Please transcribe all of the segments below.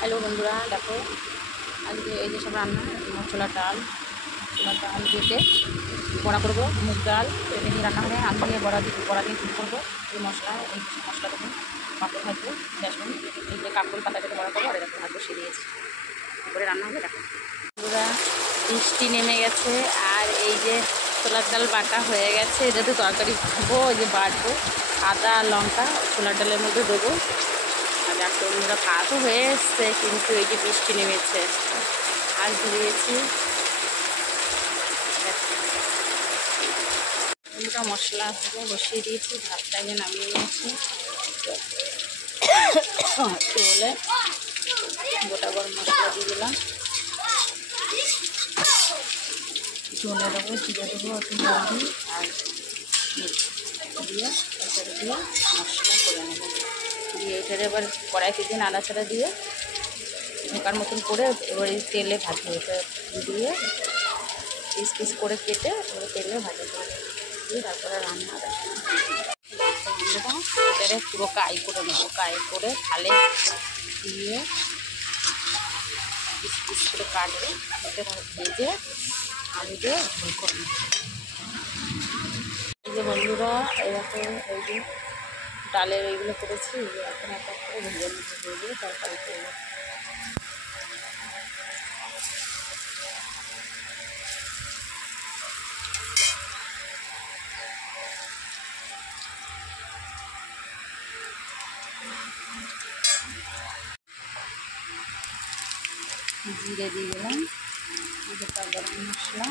Hello বন্ধুরা, দেখো আজকে এই যে সব রান্না। ছোলার ডাল কেটে বড়া করবো, মুগ ডাল এটা দিয়ে রান্না হবে। আলু দিয়ে বড়া দিয়ে শুরু করবো। এই মশলা দেবো, পাঁপড় ভাজবো, বেসন, এই যে কাঁকরোল পাতা কেটে বড়া করবো। আর দেখো ভাত বসিয়ে দিয়েছি, করে রান্না হবে। দেখো বন্ধুরা, বৃষ্টি নেমে গেছে আর এই যে ছোলার ডাল বাটা হয়ে গেছে। যাতে তরকারি খাবো, ওই যে বাটবো, আদা লঙ্কা ছোলার ডালের মধ্যে দেবো। আর দেখো বন্ধুরা, ভাতও হয়ে এসছে, কিন্তু এই যে বৃষ্টি নেমেছে। আজ ধরিয়েছি বন্ধুরা, মশলা বসিয়ে দিয়েছি, ভাতটাকে নামিয়ে নিয়েছি। বলে গোটা গরম মশলা দিয়ে দিলাম, ধনে দেবো, জিরে দেবো, একটু হলদি আর দিয়ে এটাকে দিয়ে মশলা করে নেবো। দিয়ে এটার এবার কড়াইতে দিয়ে নাড়াচাড়া দিয়ে ঢোকার মতন করে এবার তেলে ভাজতে হবে। দিয়ে পিস পিস করে কেটে এবার তেলে ভাজা করে দিয়ে তারপরে রান্না এটারে পুরো কাই করে নেবো। কাই করে থালে দিয়ে পিস পিস করে কাটবে, এটা ভেজে আলু দিয়ে ঝোল করবো। এই যে বন্ধুরা, এরকম এই যে ডালের এইগুলো করেছি, এখন এক এক করে ভেজে তরকারি করবো। জিরে দিয়ে দিলাম, গোটা গরম মশলা,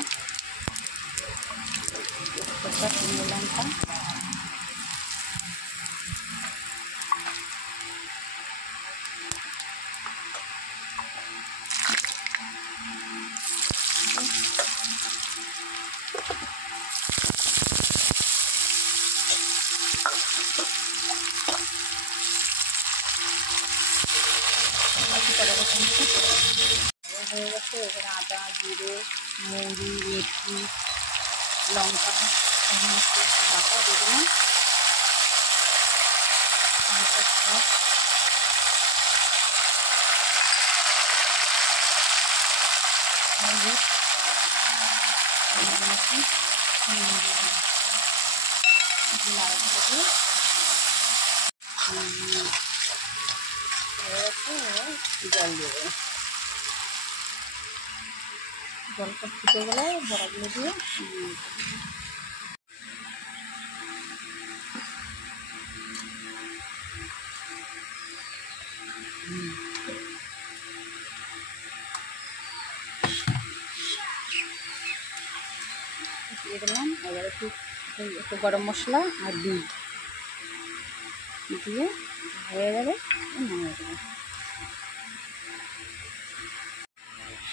তেজপাতা, শুকনো লঙ্কা, হয়ে গেছে। এখানে আদা, জিরে, মৌরি, মেথি, লঙ্কা সমস্ত বাটা দিয়ে দিলাম। জল দেবো, জলটা ফুটে গেলে বড়াগুলো দিয়ে দিয়ে দিলাম। এবার একটু গরম মশলা আর দুধ দিয়ে হয়ে গেলে নামিয়ে দেবো।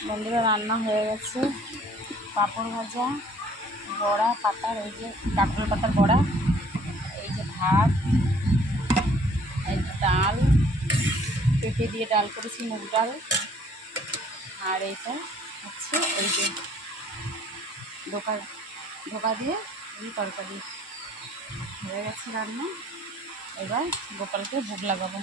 বন্ধুরা, রান্না হয়ে গেছে। পাঁপড় ভাজা, বড়া পাতার, এই যে কাঁকরোল পাতার বড়া, এই যে ভাত, এই যে ডাল পেঁপে দিয়ে ডাল করেছি, মুগ ডাল, আর এইটা হচ্ছে এই যে ধোকা দিয়ে এই তরকারি। হয়ে গেছে রান্না। এবার গোপালকে ভোগ লাগাবো।